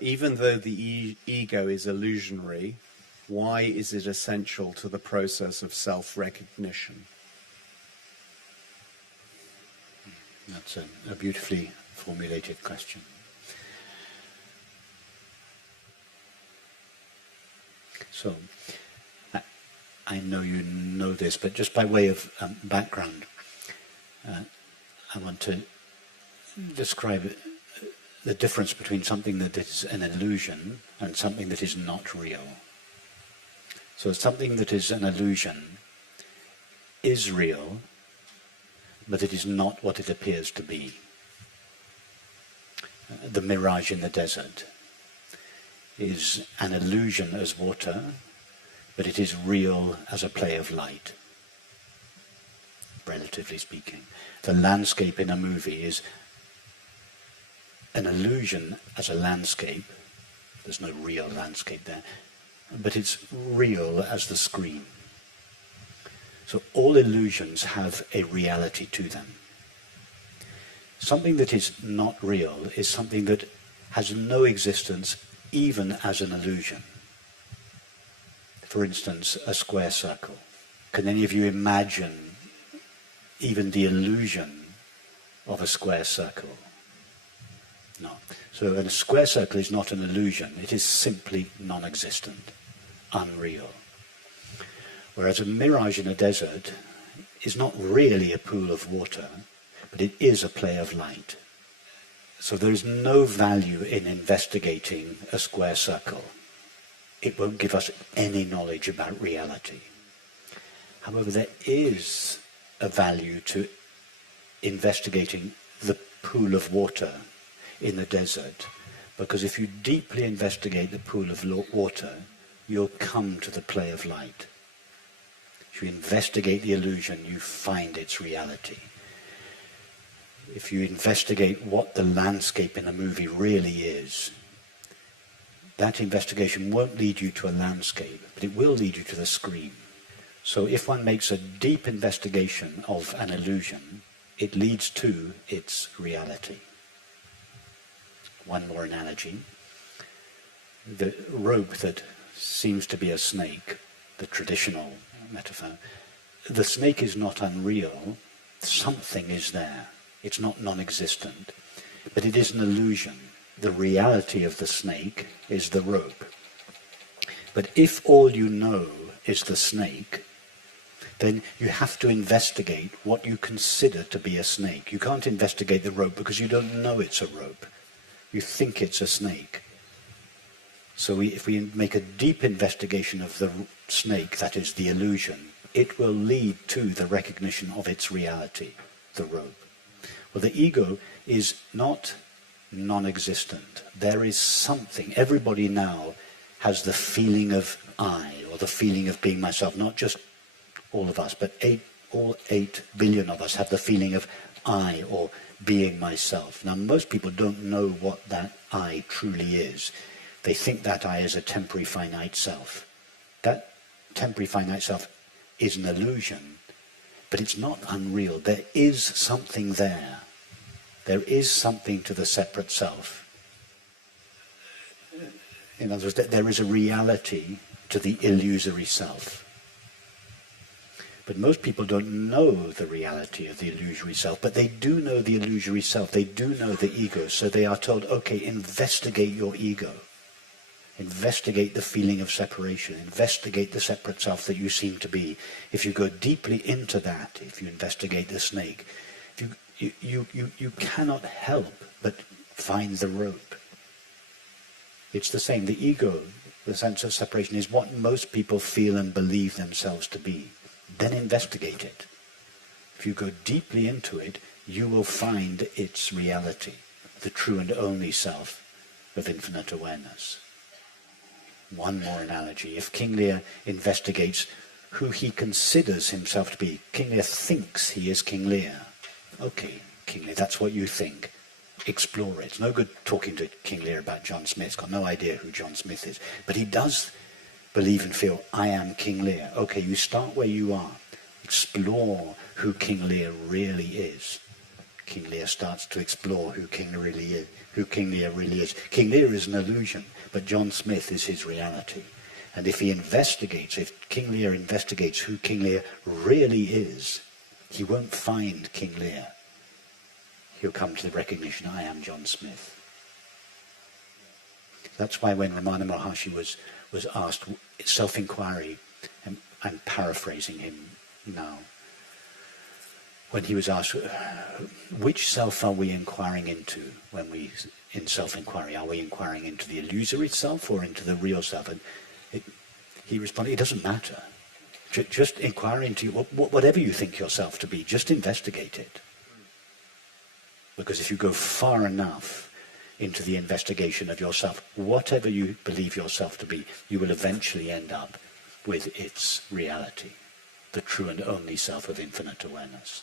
Even though the ego is illusionary, why is it essential to the process of self-recognition? That's a beautifully formulated question. So, I know you know this, but just by way of background, I want to describe the difference between something that is an illusion and something that is not real. So something that is an illusion is real, but it is not what it appears to be. The mirage in the desert is an illusion as water, but it is real as a play of light, relatively speaking. The landscape in a movie is an illusion as a landscape. There's no real landscape there, but it's real as the screen. So all illusions have a reality to them. Something that is not real is something that has no existence even as an illusion. For instance, a square circle. Can any of you imagine even the illusion of a square circle? No. So a square circle is not an illusion. It is simply non-existent, unreal. Whereas a mirage in a desert is not really a pool of water, but it is a play of light. So there is no value in investigating a square circle. It won't give us any knowledge about reality. However, there is a value to investigating the pool of water in the desert, because if you deeply investigate the pool of water, you'll come to the play of light. If you investigate the illusion, you find its reality. If you investigate what the landscape in a movie really is, that investigation won't lead you to a landscape, but it will lead you to the screen. So if one makes a deep investigation of an illusion, it leads to its reality. One more analogy. The rope that seems to be a snake, the traditional metaphor, the snake is not unreal. Something is there. It's not non-existent, but it is an illusion. The reality of the snake is the rope. But if all you know is the snake, then you have to investigate what you consider to be a snake. You can't investigate the rope because you don't know it's a rope. You think it's a snake. So if we make a deep investigation of the snake, that is the illusion, it will lead to the recognition of its reality, the rope. Well, the ego is not non-existent. There is something. Everybody now has the feeling of I, or the feeling of being myself. Not just all of us, but all 8 billion of us have the feeling of I, or being myself. Now, most people don't know what that I truly is. They think that I is a temporary finite self. That temporary finite self is an illusion, but it's not unreal. There is something there. There is something to the separate self. In other words, there is a reality to the illusory self. But most people don't know the reality of the illusory self, but they do know the illusory self. They do know the ego, so they are told, okay, investigate your ego. Investigate the feeling of separation. Investigate the separate self that you seem to be. If you go deeply into that, if you investigate the snake, you cannot help but find the rope. It's the same. The ego, the sense of separation, is what most people feel and believe themselves to be. Then investigate it. If you go deeply into it, you will find its reality, the true and only self of infinite awareness. One more analogy. If King Lear investigates who he considers himself to be, King Lear thinks he is King Lear. Okay, King Lear, that's what you think. Explore it. It's no good talking to King Lear about John Smith. He's got no idea who John Smith is. But he does believe and feel, I am King Lear. Okay, you start where you are. Explore who King Lear really is. King Lear starts to explore who King Lear really is. King Lear is an illusion, but John Smith is his reality. And if King Lear investigates who King Lear really is, he won't find King Lear. He'll come to the recognition, I am John Smith. That's why when Ramana Maharshi was asked self-inquiry, and I'm paraphrasing him now, when he was asked, which self are we inquiring into when we, in self-inquiry, are we inquiring into the illusory self or into the real self? And he responded, it doesn't matter. Just inquire into whatever you think yourself to be, just investigate it. Because if you go far enough into the investigation of yourself, whatever you believe yourself to be, you will eventually end up with its reality, the true and only self of infinite awareness.